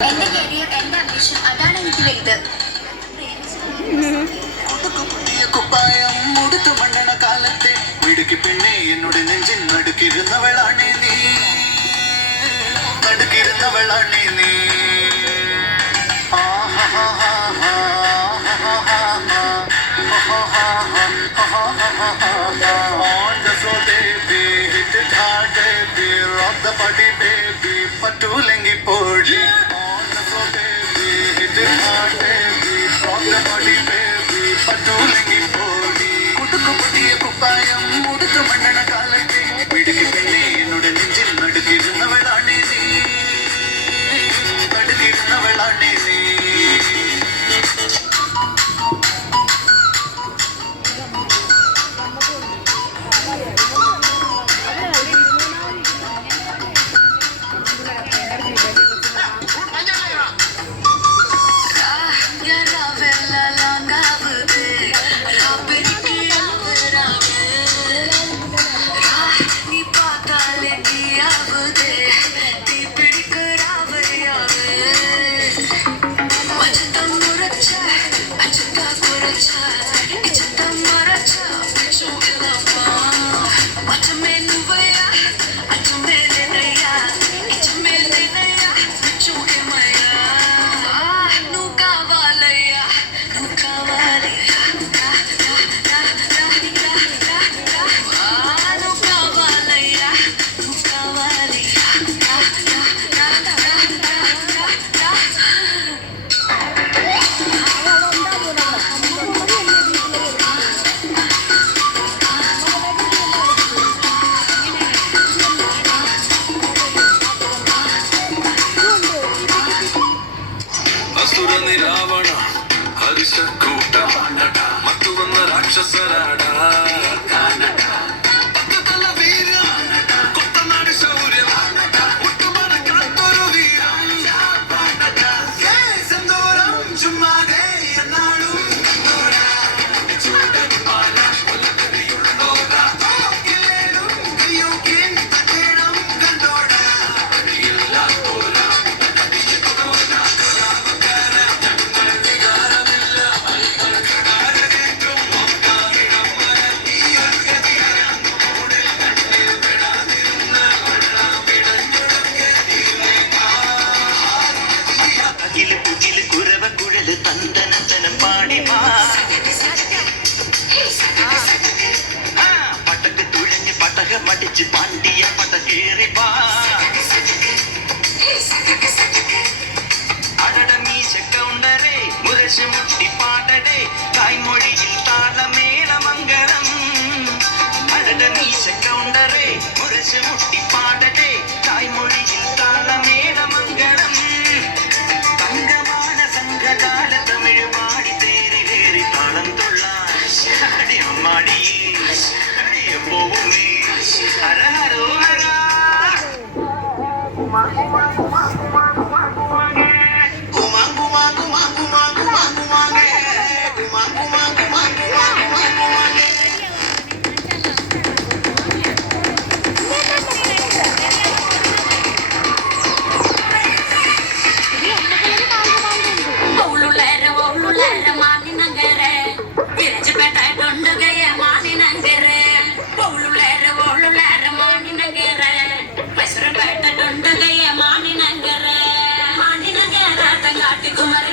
എന്റെ കരിയർ, എന്റെ അംബിഷൻ, അതാണ് എനിക്ക് വലുത്. കുപ്പായം മുടുത്തു മണ്ണണ കാലത്തെ മിടുക്കി പെണ്ണെ എന്നോട് നെഞ്ചിൽ നടുക്കിരുന്നവളാണേ നീ, നടുക്കിരുന്നവളാണേ നീ. On the floor baby, hit it hard baby, rock the body baby, പറ്റൂലെങ്കി പോടി. On the floor baby, hit it hard baby, rock the body baby, പറ്റൂലെങ്കി പോടി. കുടുക്കു പൊട്ടിയ കുപ്പായം മുടുത്തു മണ്ണണ കാലത്തെ മിടുക്കി പെണ്ണെ എന്നോട് നെഞ്ചിൽ നടുക്കിരുന്നവളാണേ നീ, നടുക്കിരുന്നവളാണേ നീ. ರಾವಣ ಹರಿಷ ಕೂಟ ಮತ್ತು ವನ್ನ ರಾಕ್ಷಸರಾಡ ಪಕ್ಕದಲ್ಲ ವೀರ ಕೊತ್ತನಾಡಿ ಶೌರ್ಯ ಮುಟ್ಟುಮನ ಕೆಳತ್ತೊರು ವೀರ ಸಂದೋರಂ ಚುಮ್ಮಾದೆ ಎನ್ನಾಳು ಕಂದೋರ ಚೂಡನಿ ಮಾಲ ಒಲಕರಿಯುಳ್ಳೋರ ಇಲ್ಲೇನು ಕೈಯೋಕೇನ್ ತಟ್ಟೇಣಂ ಕಂಡೋಡ ಎಲ್ಲ ತೋರ തന്തനത്തനം പാടിമാ പട്ടക്ക് തുഴഞ്ഞ് പട്ടകമടിച്ച് പാണ്ടിയ പട്ടകേറിപ്പാ അടട മീശ കൗണ്ടരേ മുരശ് മുട്ടി പാടടേ തായ്മൊഴിയിൽ താളമേളമംഗളം അടട മീശ കൗണ്ടരേ മുരശ് മുട്ടി പാടടേ തായ്മൊഴിയിൽ താളമേളമംഗളം സംഘകാല തമിഴ് പാടി തേരി വേറി താളം തുള്ളാടിയും മാടി അടിയും പോവുമേ ഹര ഹരോ ഹര. മാനിനഗര മാനിനഗര തങ്കാട്ടി കുമര